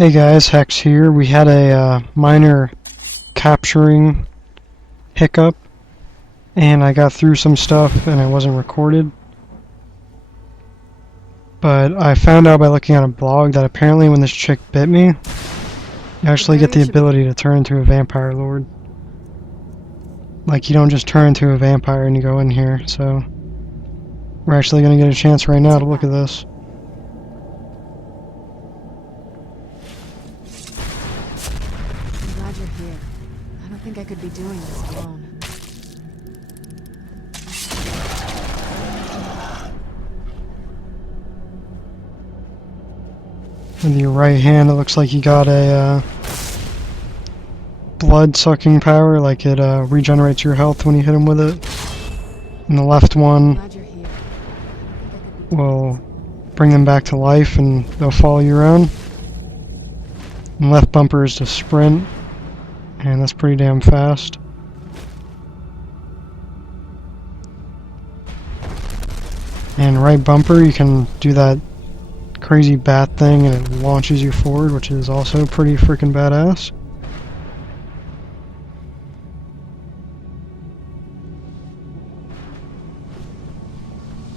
Hey guys, Hex here. We had a minor capturing hiccup, and I got through some stuff and it wasn't recorded. But I found out by looking at a blog that apparently when this chick bit me, you actually get the ability to turn into a vampire lord. Like, you don't just turn into a vampire and you go in here, so we're actually going to get a chance right now to look at this. I think I could be doing this alone. With your right hand, it looks like you got a blood-sucking power, like it regenerates your health when you hit him with it. And the left one will bring them back to life and they'll follow you around. And left bumper is to sprint. And that's pretty damn fast. And right bumper, you can do that crazy bat thing and it launches you forward, which is also pretty freaking badass.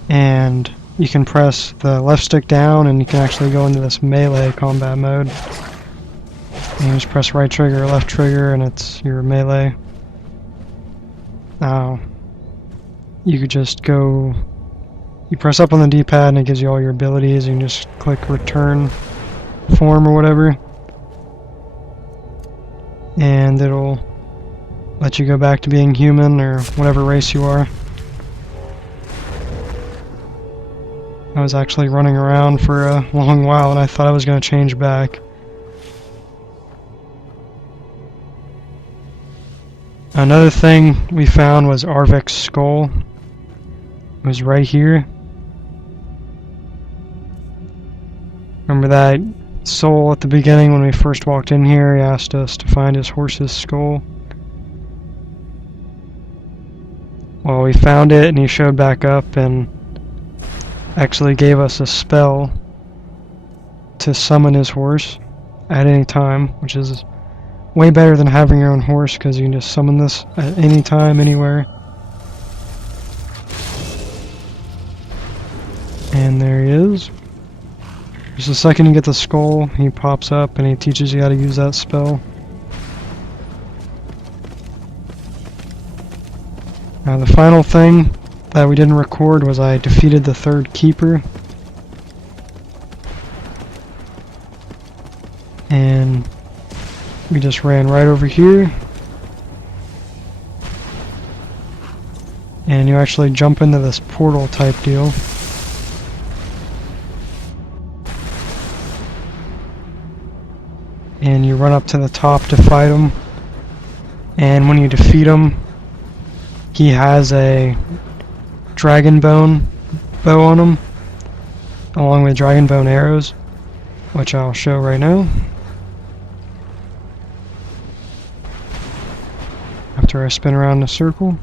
And you can press the left stick down and you can actually go into this melee combat mode. And you just press right trigger, left trigger, and it's your melee. Now, you could just go... You press up on the D-pad and it gives you all your abilities. You can just click return form or whatever. And it'll let you go back to being human or whatever race you are. I was actually running around for a long while and I thought I was going to change back. Another thing we found was Arvak's skull. It was right here. Remember that soul at the beginning when we first walked in here? He asked us to find his horse's skull. Well, we found it and he showed back up and actually gave us a spell to summon his horse at any time, which is way better than having your own horse because you can just summon this at any time, anywhere. And there he is. Just the second you get the skull, he pops up and he teaches you how to use that spell. Now the final thing that we didn't record was I defeated the third keeper. And we just ran right over here. And you actually jump into this portal type deal. And you run up to the top to fight him. And when you defeat him, he has a Dragonbone bow on him, along with Dragonbone arrows, which I'll show right now. After I spin around in a circle.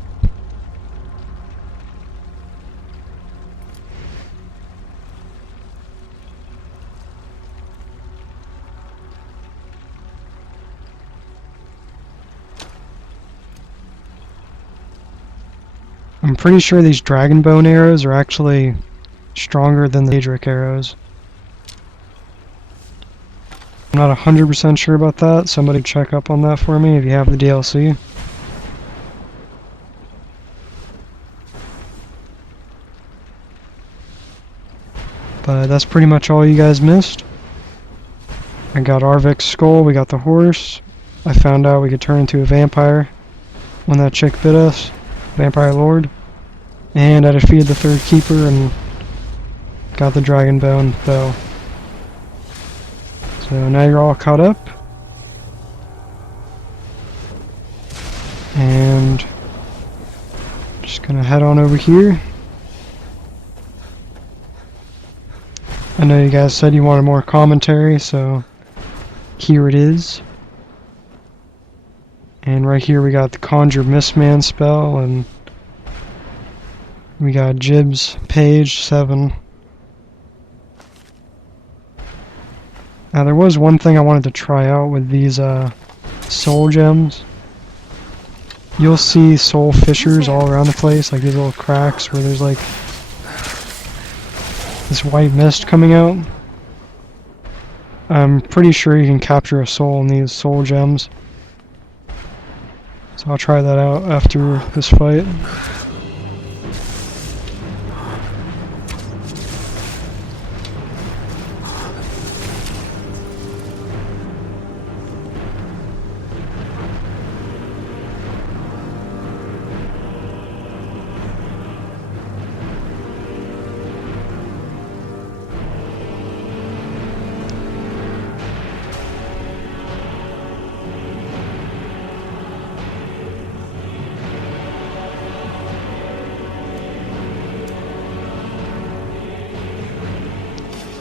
I'm pretty sure these Dragonbone arrows are actually stronger than the Daedric arrows. I'm not 100% sure about that. Somebody check up on that for me if you have the DLC. But that's pretty much all you guys missed. I got Arvak's skull, we got the horse. I found out we could turn into a vampire when that chick bit us. Vampire Lord. And I defeated the third keeper and got the Dragonbone bow. So now you're all caught up. And just gonna head on over here. I know you guys said you wanted more commentary, so here it is. And right here we got the Conjure Mistman spell, and we got Jiub's page 7. Now there was one thing I wanted to try out with these soul gems. You'll see soul fissures all around the place, like these little cracks where there's like this white mist coming out. I'm pretty sure you can capture a soul in these soul gems. So I'll try that out after this fight.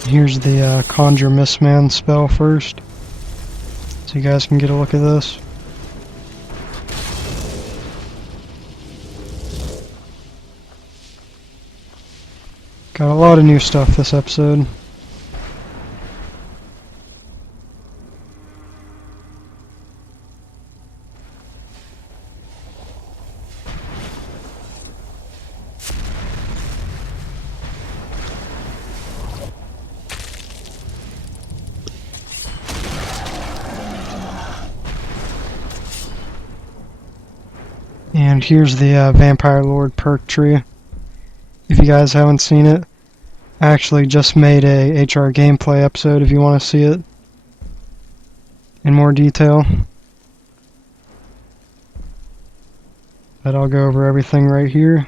Here's the Conjure Mistman spell first, so you guys can get a look at this. Got a lot of new stuff this episode. And here's the Vampire Lord perk tree. If you guys haven't seen it, I actually just made a HR gameplay episode if you want to see it in more detail. But I'll go over everything right here.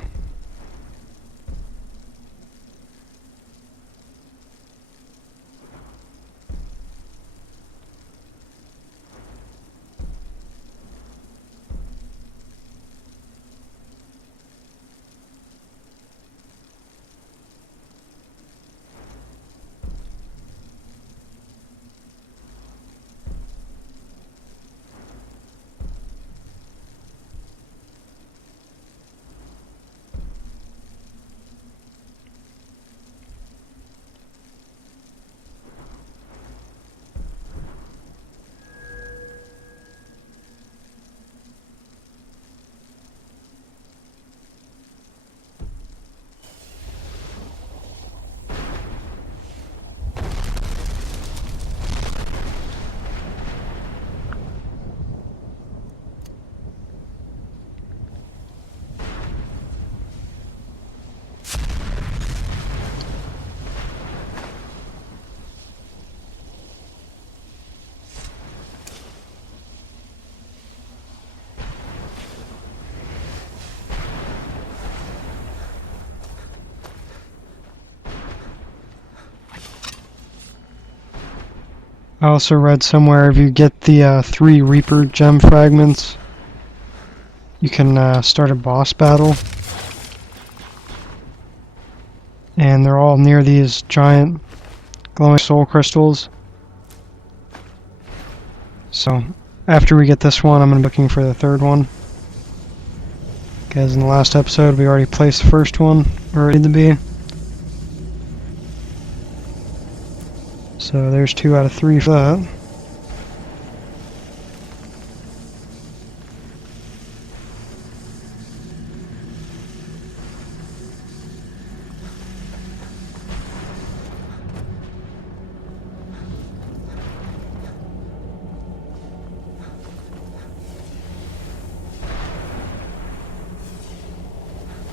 I also read somewhere if you get the 3 Reaper gem fragments, you can start a boss battle. And they're all near these giant glowing soul crystals. So after we get this one, I'm going to be looking for the third one. Because in the last episode we already placed the first one where it needed to be. So there's 2 out of 3 for that.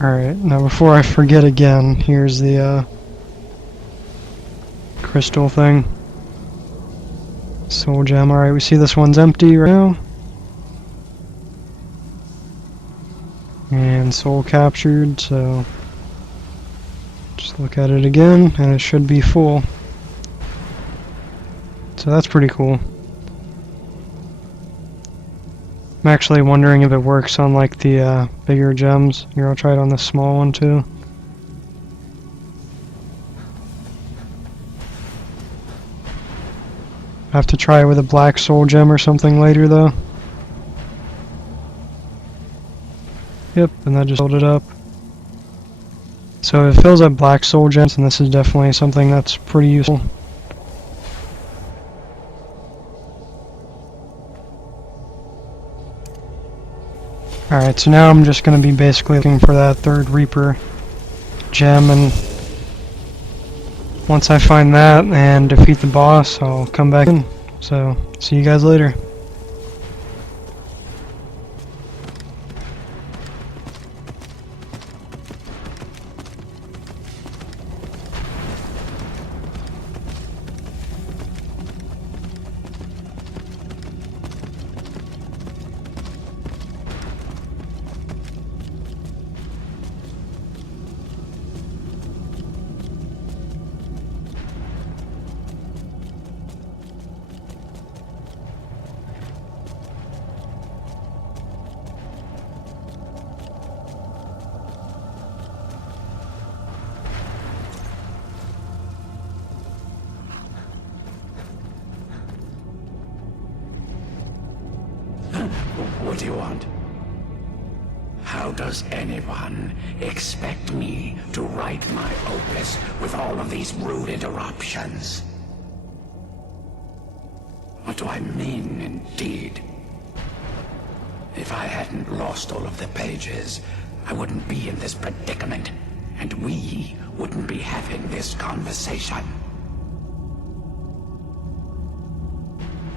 Alright, now before I forget again, here's the crystal thing. Soul gem. Alright, we see this one's empty right now. And soul captured, so just look at it again and it should be full. So that's pretty cool. I'm actually wondering if it works on like the bigger gems. Here, I'll try it on this small one too. I have to try it with a black soul gem or something later though. Yep, and that just filled it up. So it fills up black soul gems, and this is definitely something that's pretty useful. Alright, so now I'm just going to be basically looking for that third Reaper gem, and once I find that and defeat the boss, I'll come back in. So, see you guys later. What do you want? How does anyone expect me to write my opus with all of these rude interruptions? What do I mean, indeed? If I hadn't lost all of the pages, I wouldn't be in this predicament, and we wouldn't be having this conversation.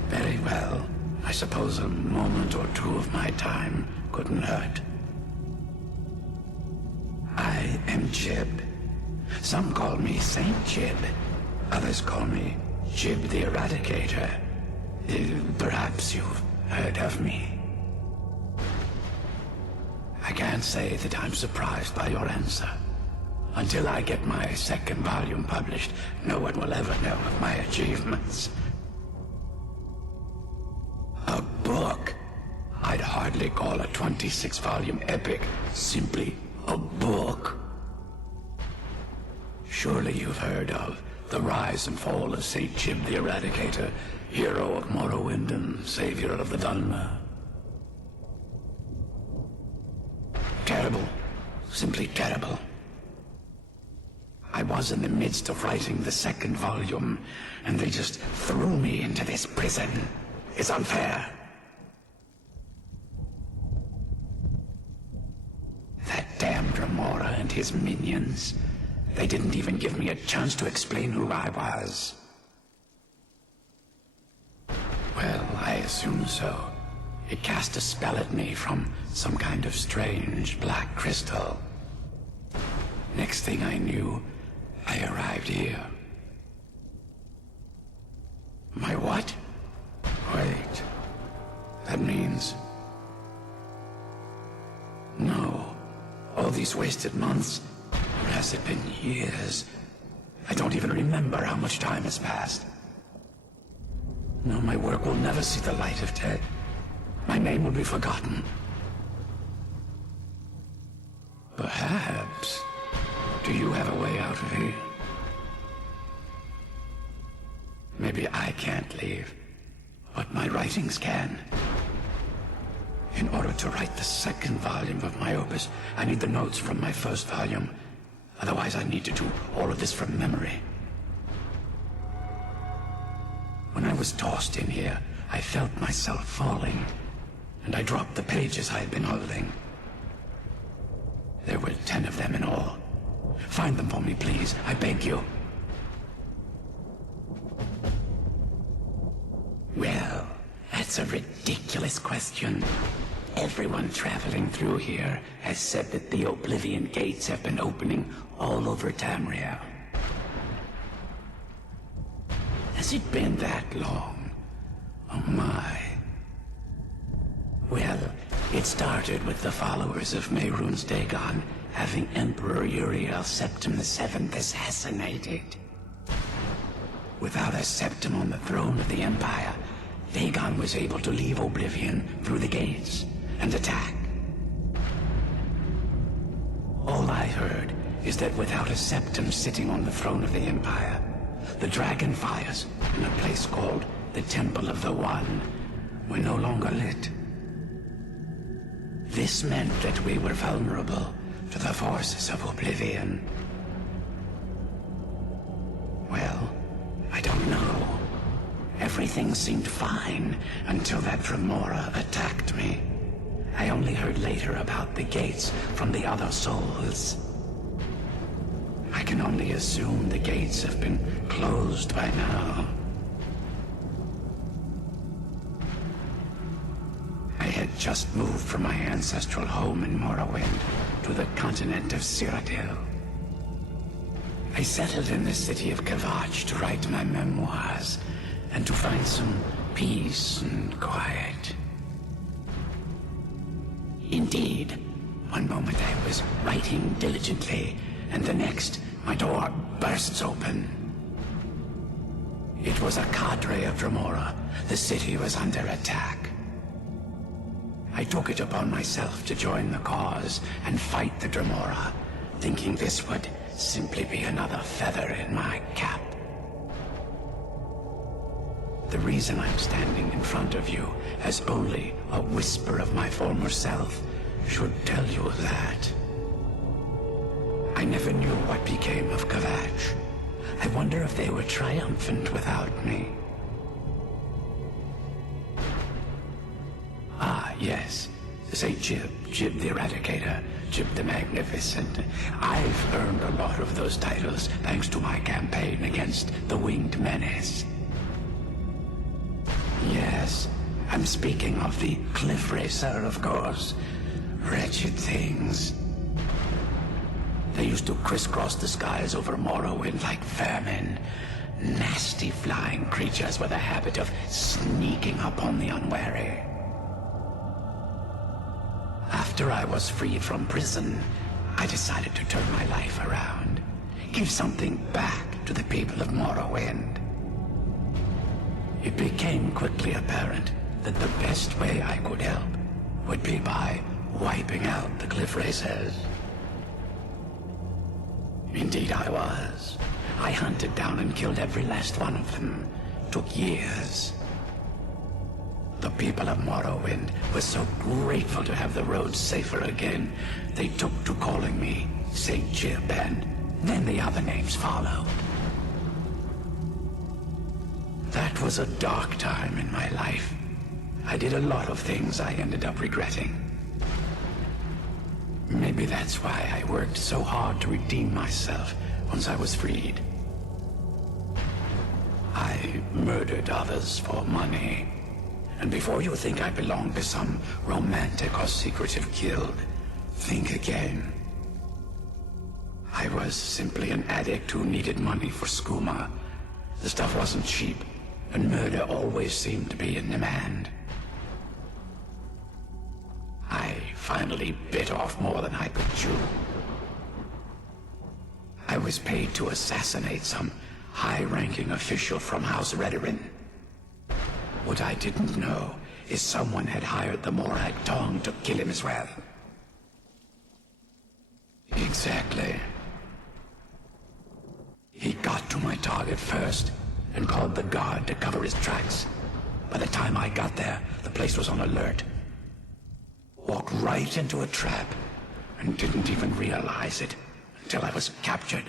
Very well. I suppose a moment or two of my time couldn't hurt. I am Jiub. Some call me Saint Jiub. Others call me Jiub the Eradicator. Perhaps you've heard of me. I can't say that I'm surprised by your answer. Until I get my second volume published, no one will ever know of my achievements. A book? I'd hardly call a 26-volume epic simply a book. Surely you've heard of the rise and fall of Saint Jiub the Eradicator, hero of Morrowind and savior of the Durnehviir. Terrible. Simply terrible. I was in the midst of writing the second volume, and they just threw me into this prison. It's unfair. That damned Remora and his minions. They didn't even give me a chance to explain who I was. Well, I assume so. It cast a spell at me from some kind of strange black crystal. Next thing I knew, I arrived here. My what? Wait. That means... No. All these wasted months? Or has it been years? I don't even remember how much time has passed. No, my work will never see the light of day. My name will be forgotten. Perhaps... Do you have a way out of here? Maybe I can't leave, but my writings can. In order to write the second volume of my opus, I need the notes from my first volume. Otherwise, I need to do all of this from memory. When I was tossed in here, I felt myself falling, and I dropped the pages I had been holding. There were 10 of them in all. Find them for me, please. I beg you. Well, that's a ridiculous question. Everyone traveling through here has said that the Oblivion Gates have been opening all over Tamriel. Has it been that long? Oh my. Well, it started with the followers of Mehrunes Dagon having Emperor Uriel Septim VII assassinated. Without a Septim on the throne of the Empire, Dagon was able to leave Oblivion through the gates and attack. All I heard is that without a Septim sitting on the throne of the Empire, the dragon fires in a place called the Temple of the One were no longer lit. This meant that we were vulnerable to the forces of Oblivion. Well, I don't know. Everything seemed fine until that Remora attacked me. I only heard later about the gates from the other souls. I can only assume the gates have been closed by now. I had just moved from my ancestral home in Morrowind to the continent of Cyrodiil. I settled in the city of Kvatch to write my memoirs and to find some peace and quiet. Indeed, one moment I was writing diligently, and the next, my door bursts open. It was a cadre of Dremora. The city was under attack. I took it upon myself to join the cause and fight the Dremora, thinking this would simply be another feather in my cap. The reason I'm standing in front of you as only a whisper of my former self should tell you that. I never knew what became of Kvatch. I wonder if they were triumphant without me. Ah, yes. Say Jiub the Eradicator, Jiub the Magnificent. I've earned a lot of those titles thanks to my campaign against the Winged Menace. Yes, I'm speaking of the Cliff Racer, of course. Wretched things. They used to crisscross the skies over Morrowind like vermin. Nasty flying creatures with a habit of sneaking up on the unwary. After I was freed from prison, I decided to turn my life around. Give something back to the people of Morrowind. It became quickly apparent that the best way I could help would be by wiping out the Cliff Racers. Indeed I was. I hunted down and killed every last one of them. Took years. The people of Morrowind were so grateful to have the roads safer again, they took to calling me Saint Jiub, and then the other names followed. That was a dark time in my life. I did a lot of things I ended up regretting. Maybe that's why I worked so hard to redeem myself once I was freed. I murdered others for money. And before you think I belong to some romantic or secretive guild, think again. I was simply an addict who needed money for skooma. The stuff wasn't cheap, and murder always seemed to be in demand. I finally bit off more than I could chew. I was paid to assassinate some high-ranking official from House Redorin. What I didn't know is someone had hired the Morag Tong to kill him as well. Exactly. He got to my target first and called the guard to cover his tracks. By the time I got there, the place was on alert. Walked right into a trap and didn't even realize it until I was captured.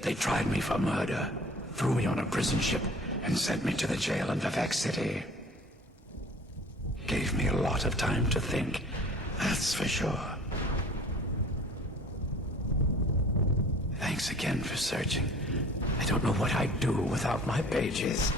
They tried me for murder, threw me on a prison ship, and sent me to the jail in Vivek City. Gave me a lot of time to think, that's for sure. Thanks again for searching. I don't know what I'd do without my pages.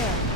there.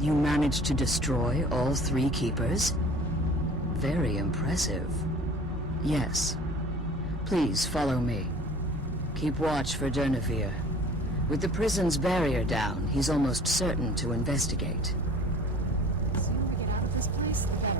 You managed to destroy all 3 keepers? Very impressive. Yes. Please follow me. Keep watch for Durnehviir. With the prison's barrier down, he's almost certain to investigate. place, the better.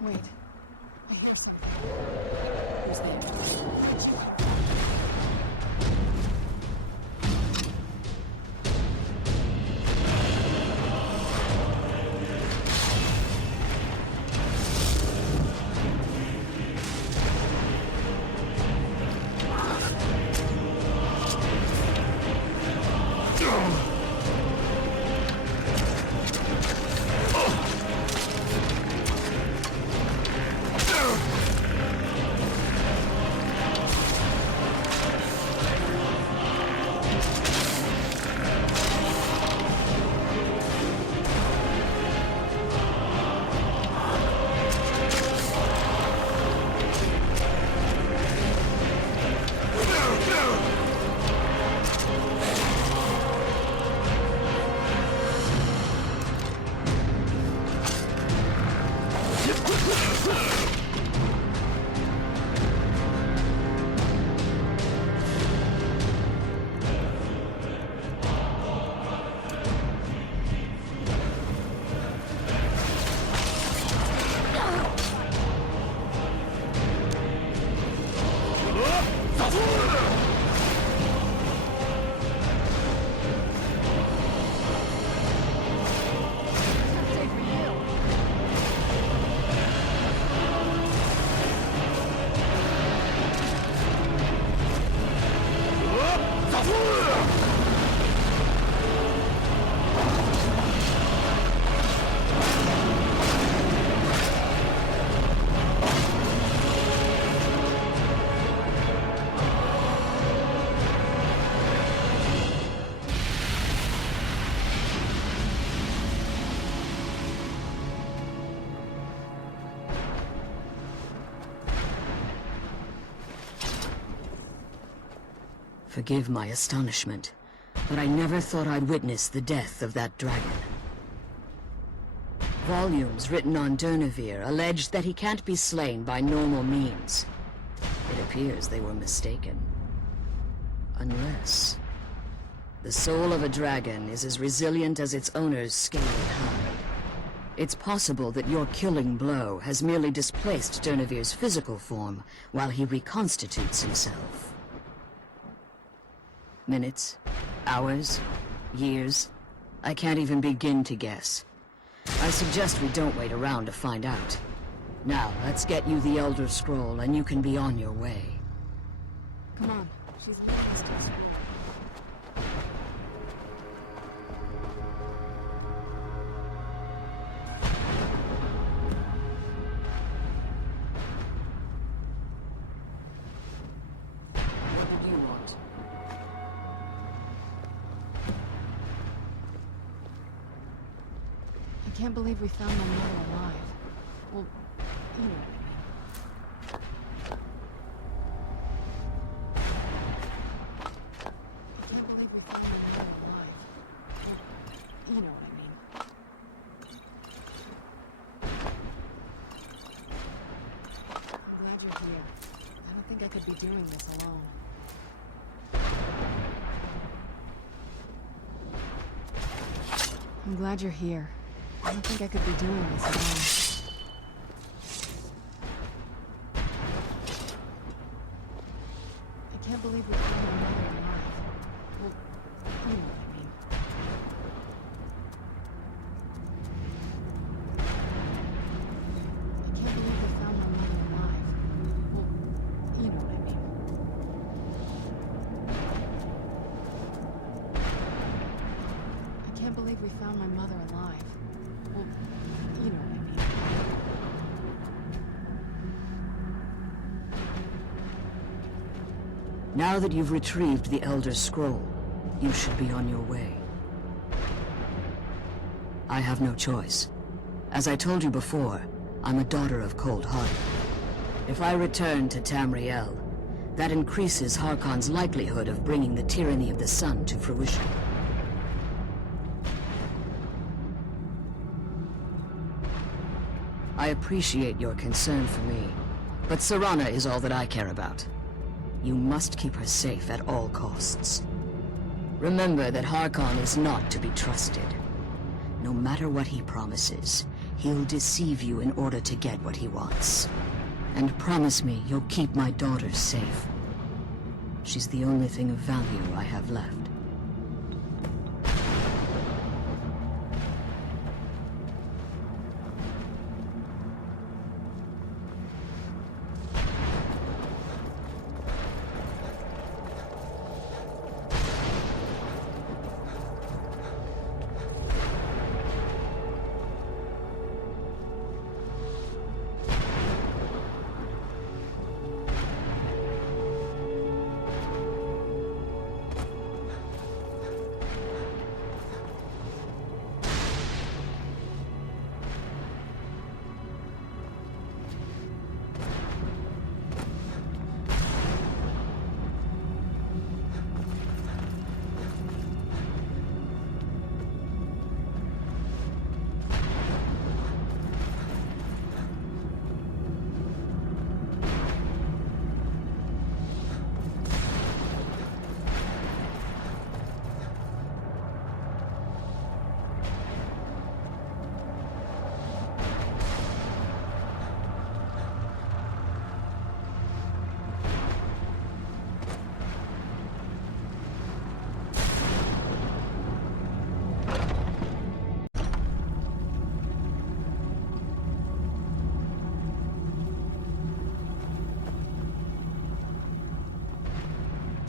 Wait. I hear something. Who's there? Forgive my astonishment, but I never thought I'd witness the death of that dragon. Volumes written on Durnehviir alleged that he can't be slain by normal means. It appears they were mistaken. Unless... the soul of a dragon is as resilient as its owner's scaly hide. It's possible that your killing blow has merely displaced Durnehviir's physical form while he reconstitutes himself. Minutes, hours, years, I can't even begin to guess. I suggest we don't wait around to find out. Now, let's get you the Elder Scroll and you can be on your way. Come on. She's a little distance. What do you want? I can't believe we found my mother alive. Well, you know what I mean. I can't believe we found my mother alive. You know what I mean. I'm glad you're here. I don't think I could be doing this alone. I'm glad you're here. I don't think I could be doing this alone. I can't believe we found my mother alive. Well, you know what I mean. I can't believe we found my mother alive. Well, you know what I mean. I can't believe we found my mother alive. Well, you know what I mean. Now that you've retrieved the Elder Scroll, you should be on your way. I have no choice. As I told you before, I'm a daughter of Cold Heart. If I return to Tamriel, that increases Harkon's likelihood of bringing the tyranny of the sun to fruition. I appreciate your concern for me, but Serana is all that I care about. You must keep her safe at all costs. Remember that Harkon is not to be trusted. No matter what he promises, he'll deceive you in order to get what he wants. And promise me you'll keep my daughter safe. She's the only thing of value I have left.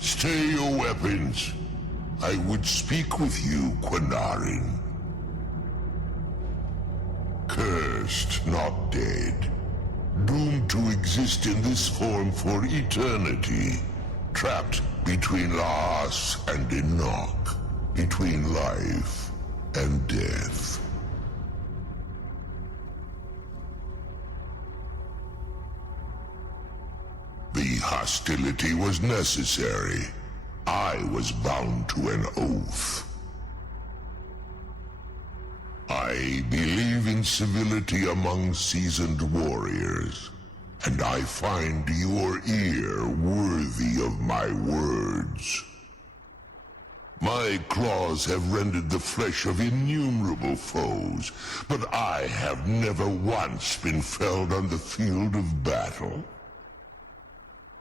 Stay your weapons. I would speak with you, Quinarin. Cursed, not dead. Doomed to exist in this form for eternity. Trapped between Laas and Enoch. Between life and death. The hostility was necessary. I was bound to an oath. I believe in civility among seasoned warriors, and I find your ear worthy of my words. My claws have rended the flesh of innumerable foes, but I have never once been felled on the field of battle.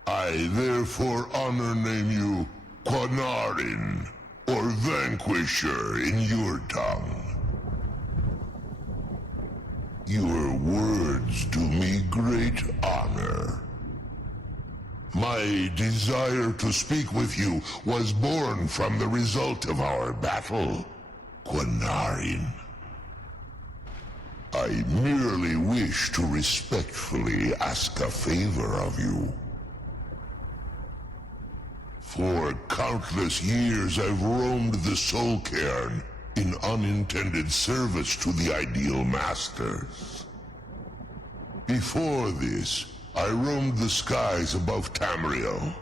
I therefore honor name you Quinarin, or Vanquisher in your tongue. Your words do me great honor. My desire to speak with you was born from the result of our battle, Quinarin. I merely wish to respectfully ask a favor of you. For countless years I've roamed the Soul Cairn in unintended service to the Ideal Masters. Before this, I roamed the skies above Tamriel.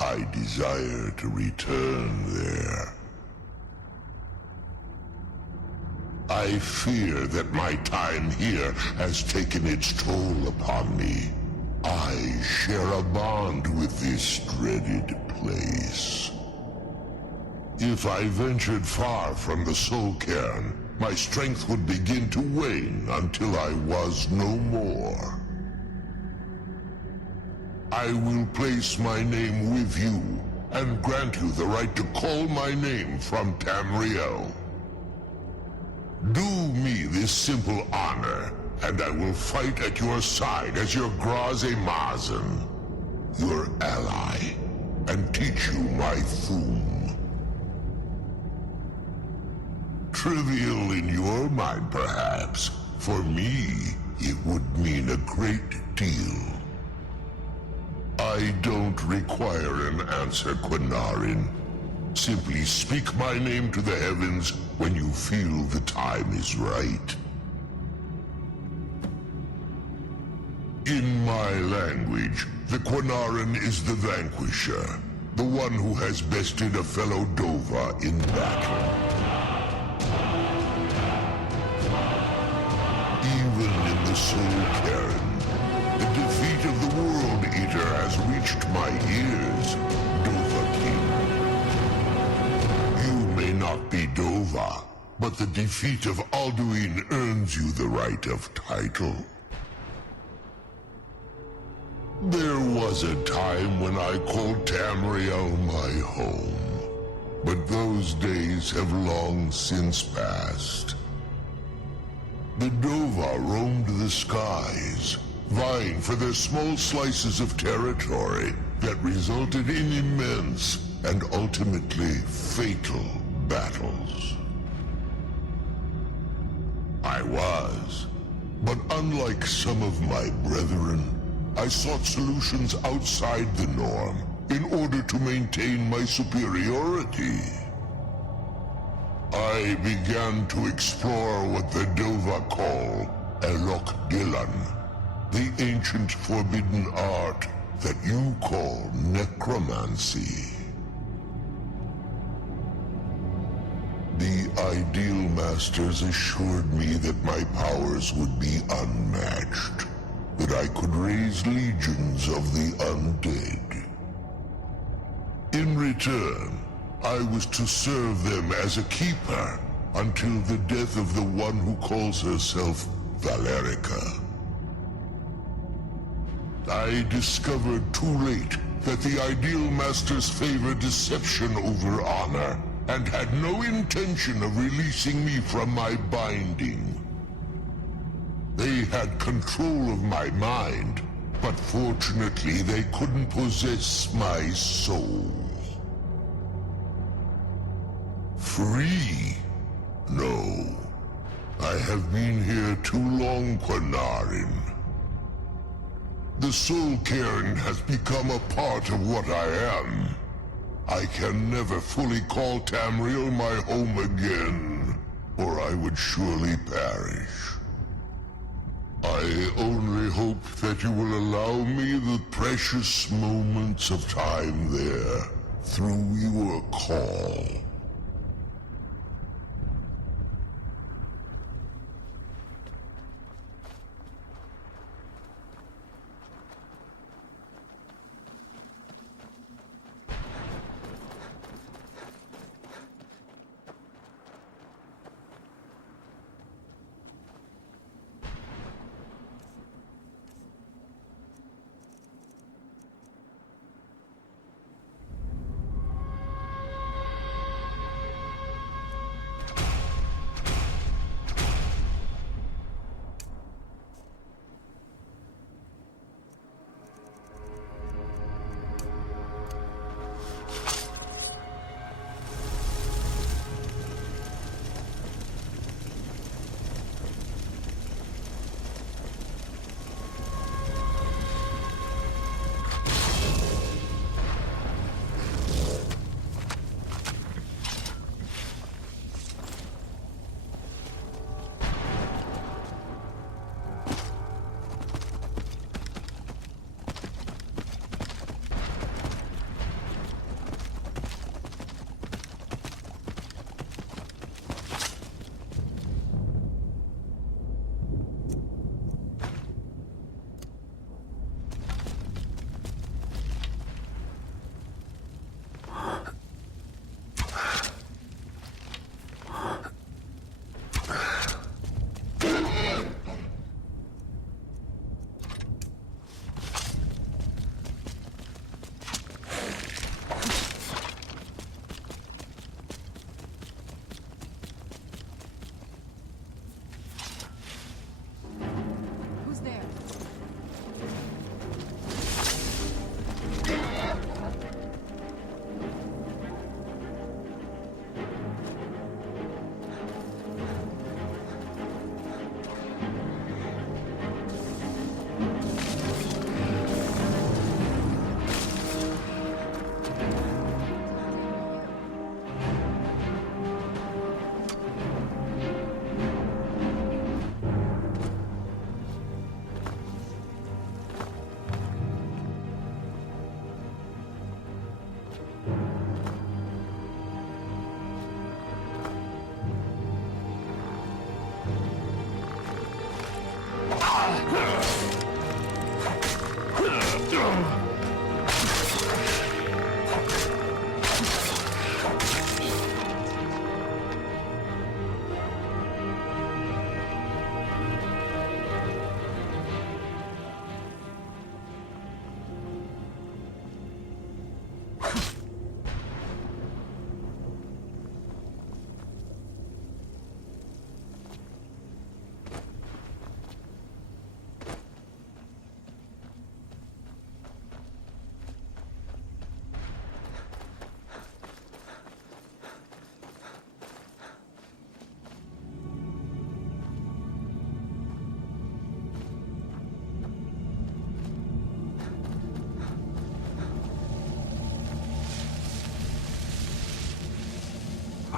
I desire to return there. I fear that my time here has taken its toll upon me. I share a bond with this dreaded place. If I ventured far from the Soul Cairn, my strength would begin to wane until I was no more. I will place my name with you, and grant you the right to call my name from Tamriel. Do me this simple honor, and I will fight at your side as your Graze Mazen, your ally, and teach you my Thum. Trivial in your mind, perhaps. For me, it would mean a great deal. I don't require an answer, Quinarin. Simply speak my name to the heavens when you feel the time is right. In my language, the Quinarin is the vanquisher, the one who has bested a fellow Dova in battle. Even in the Soul Carin, the defeat of the World Eater has reached my ears, Dova King. You may not be Dova, but the defeat of Alduin earns you the right of title. There was a time when I called Tamriel my home, but those days have long since passed. The Dova roamed the skies, vying for their small slices of territory that resulted in immense and ultimately fatal battles. I was, but unlike some of my brethren, I sought solutions outside the norm in order to maintain my superiority. I began to explore what the Dova call Elok Dilan, the ancient forbidden art that you call necromancy. The Ideal Masters assured me that my powers would be unmatched, that I could raise legions of the undead. In return, I was to serve them as a keeper until the death of the one who calls herself Valesica. I discovered too late that the Ideal Masters favor deception over honor, and had no intention of releasing me from my binding. They had control of my mind, but fortunately they couldn't possess my soul. Free? No. I have been here too long, Quinarin. The Soul Carin has become a part of what I am. I can never fully call Tamriel my home again, or I would surely perish. I only hope that you will allow me the precious moments of time there through your call.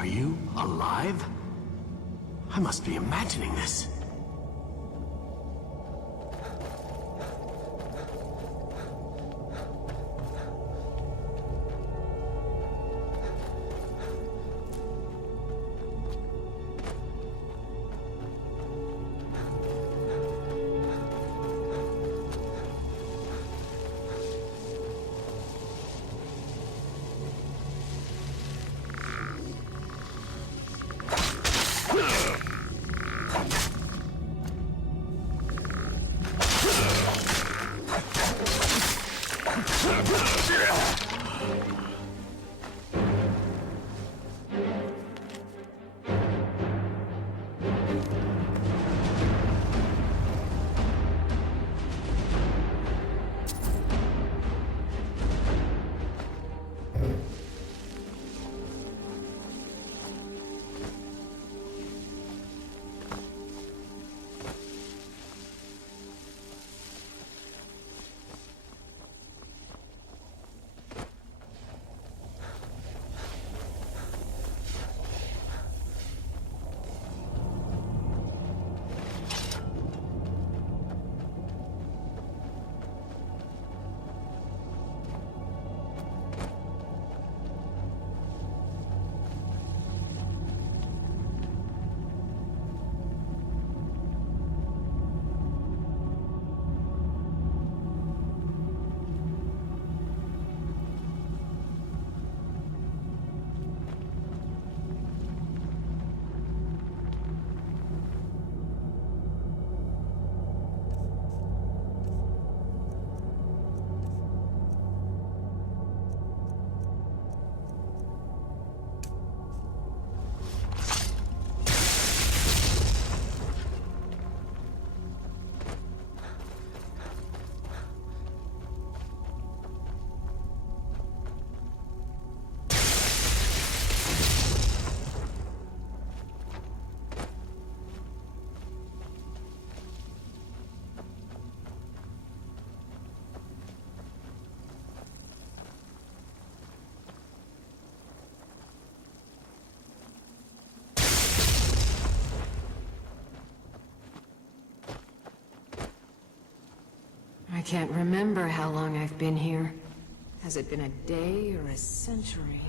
Are you alive? I must be imagining this. I can't remember how long I've been here. Has it been a day or a century?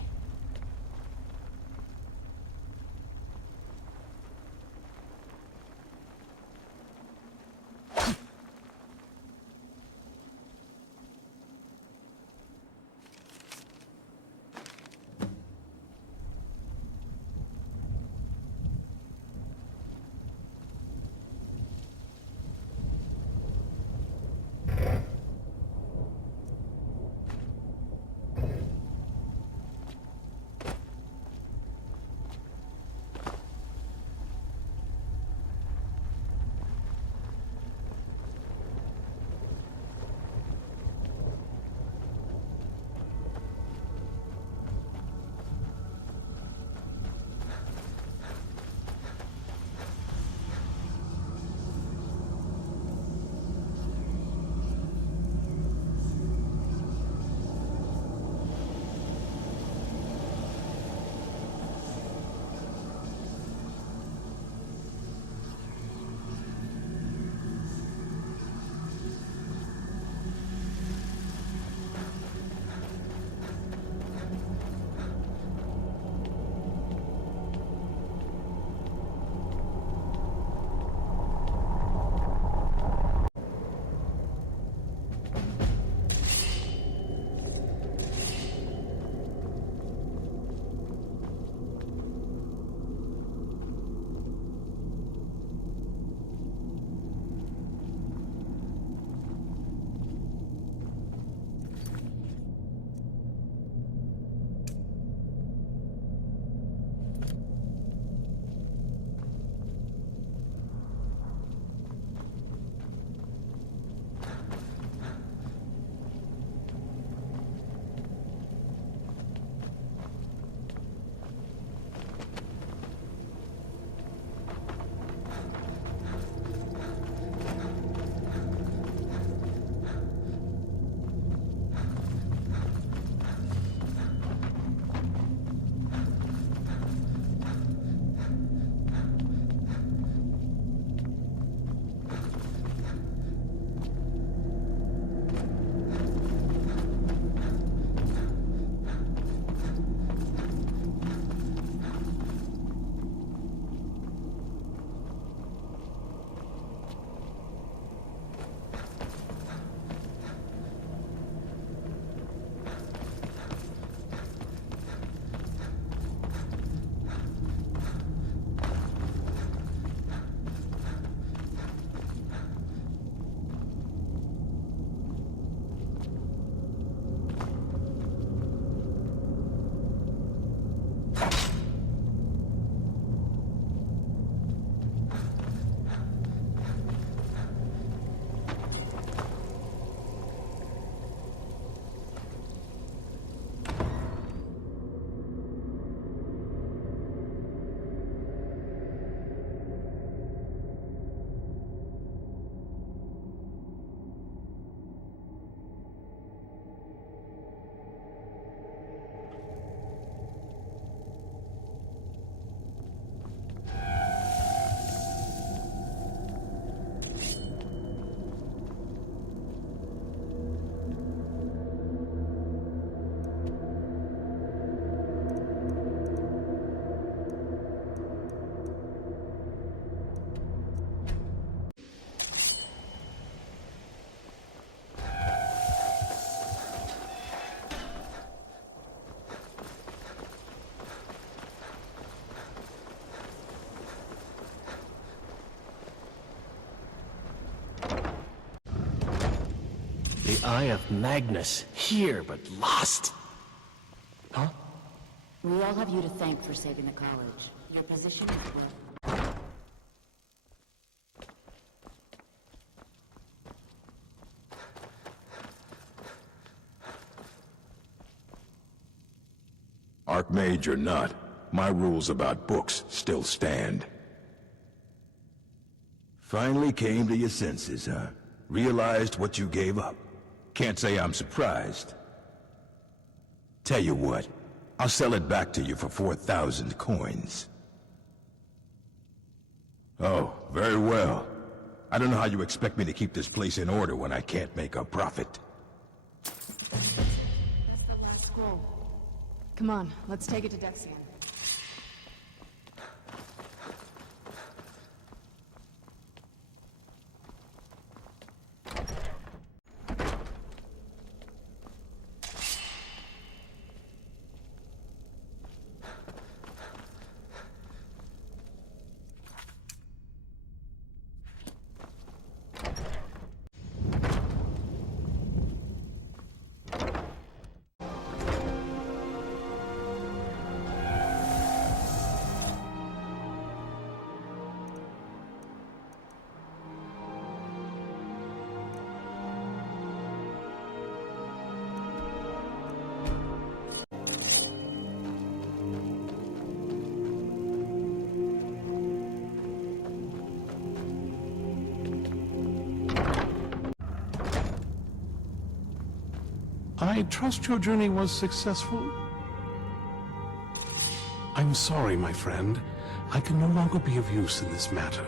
the Eye of Magnus, here but lost. Huh? We all have you to thank for saving the college. Your position is worth. Archmage or not, my rules about books still stand. Finally came to your senses, huh? Realized what you gave up. Can't say I'm surprised. Tell you what, I'll sell it back to you for 4,000 coins. Oh, very well. I don't know how you expect me to keep this place in order when I can't make a profit. Scroll. Come on, let's take it to Dexion. I trust your journey was successful? I'm sorry, my friend. I can no longer be of use in this matter.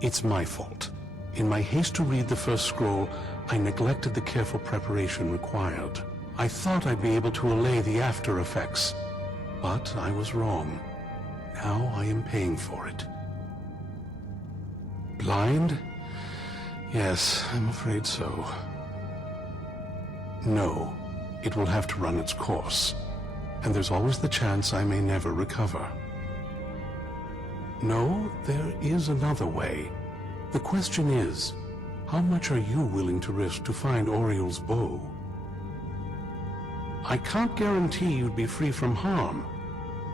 It's my fault. In my haste to read the first scroll, I neglected the careful preparation required. I thought I'd be able to allay the after effects, but I was wrong. Now I am paying for it. Blind? Yes, I'm afraid so. No, it will have to run its course, and there's always the chance I may never recover. No, there is another way. The question is, how much are you willing to risk to find Oriel's bow? I can't guarantee you'd be free from harm.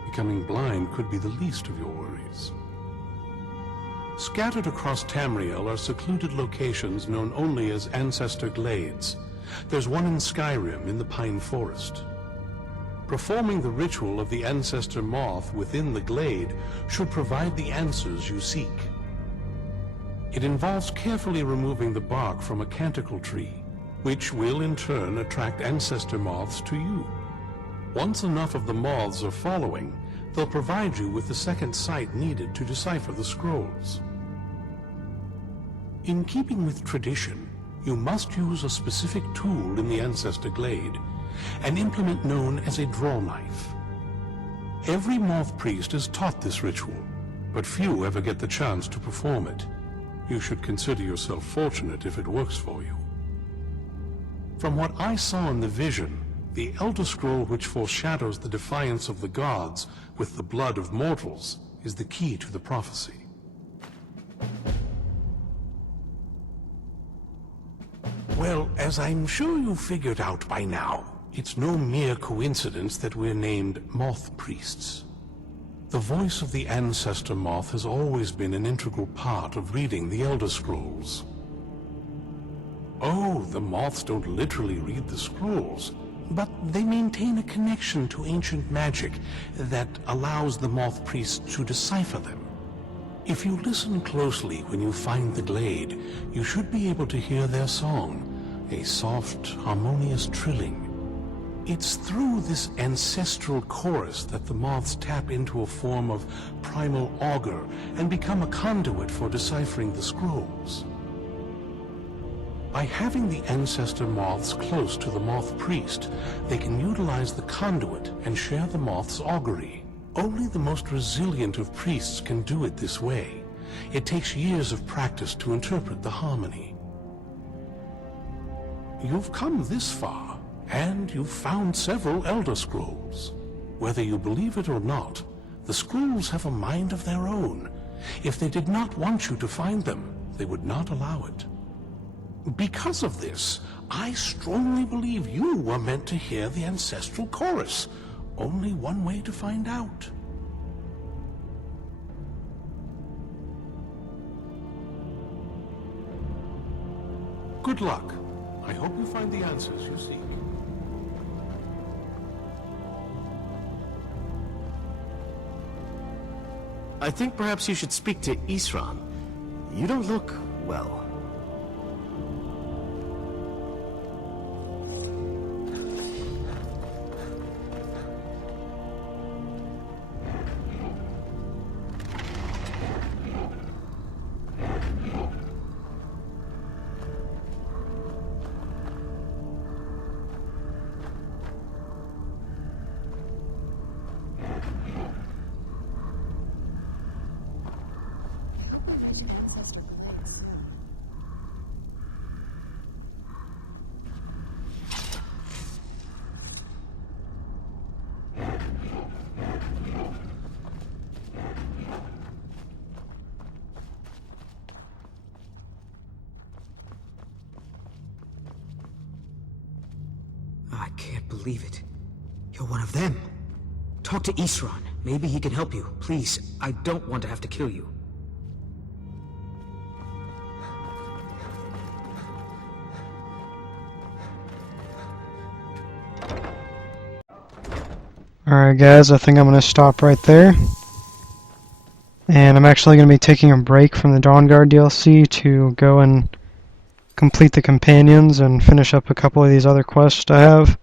Becoming blind could be the least of your worries. Scattered across Tamriel are secluded locations known only as Ancestor Glades. There's one in Skyrim in the Pine Forest. Performing the ritual of the Ancestor Moth within the glade should provide the answers you seek. It involves carefully removing the bark from a canticle tree, which will in turn attract Ancestor Moths to you. Once enough of the moths are following, they'll provide you with the second sight needed to decipher the scrolls. In keeping with tradition, you must use a specific tool in the Ancestor Glade, an implement known as a draw knife. Every moth priest is taught this ritual, but few ever get the chance to perform it. You should consider yourself fortunate if it works for you. From what I saw in the vision, the Elder Scroll which foreshadows the defiance of the gods with the blood of mortals is the key to the prophecy. Well, as I'm sure you've figured out by now, it's no mere coincidence that we're named Moth Priests. The voice of the Ancestor Moth has always been an integral part of reading the Elder Scrolls. Oh, the moths don't literally read the scrolls, but they maintain a connection to ancient magic that allows the Moth Priests to decipher them. If you listen closely when you find the glade, you should be able to hear their song, a soft, harmonious trilling. It's through this ancestral chorus that the moths tap into a form of primal augur and become a conduit for deciphering the scrolls. By having the ancestor moths close to the moth priest, they can utilize the conduit and share the moth's augury. Only the most resilient of priests can do it this way. It takes years of practice to interpret the harmony. You've come this far, and you've found several Elder Scrolls. Whether you believe it or not, the scrolls have a mind of their own. If they did not want you to find them, they would not allow it. Because of this, I strongly believe you were meant to hear the ancestral chorus. Only one way to find out. Good luck. I hope you find the answers you seek. I think perhaps you should speak to Isran. You don't look well. I can't believe it. You're one of them. Talk to Isran. Maybe he can help you. Please, I don't want to have to kill you. Alright guys, I think I'm going to stop right there. And I'm actually going to be taking a break from the Dawnguard DLC to go and complete the companions and finish up a couple of these other quests I have.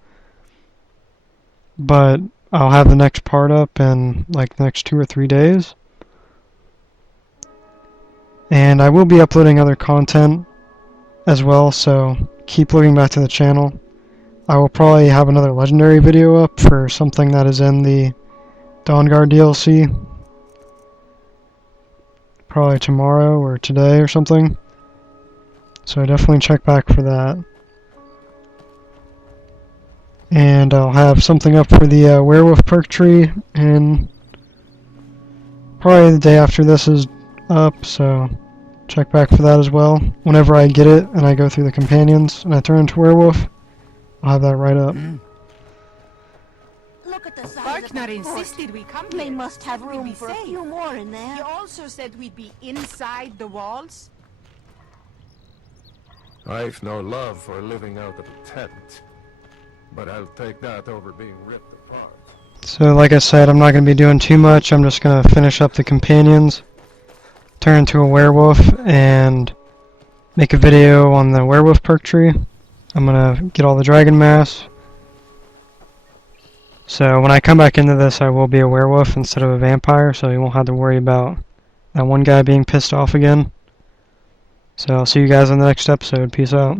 But I'll have the next part up in like the next 2 or 3 days. And I will be uploading other content as well, so keep looking back to the channel. I will probably have another legendary video up for something that is in the Dawnguard DLC. Probably tomorrow or today or something. So definitely check back for that. And I'll have something up for the werewolf perk tree in probably the day after this is up, so check back for that as well. Whenever I get it and I go through the companions and I turn into werewolf, I'll have that right up. Look at the size Barkner of the fort. insisted we come They here. must have We'd room be for a safe. few more in He there. also said we'd be inside the walls. I've no love for living out of a tent, but I'll take that over being ripped apart. So like I said, I'm not going to be doing too much. I'm just going to finish up the companions, turn into a werewolf, and make a video on the werewolf perk tree. I'm going to get all the dragon mass. So when I come back into this, I will be a werewolf instead of a vampire, so you won't have to worry about that one guy being pissed off again. So I'll see you guys in the next episode. Peace out.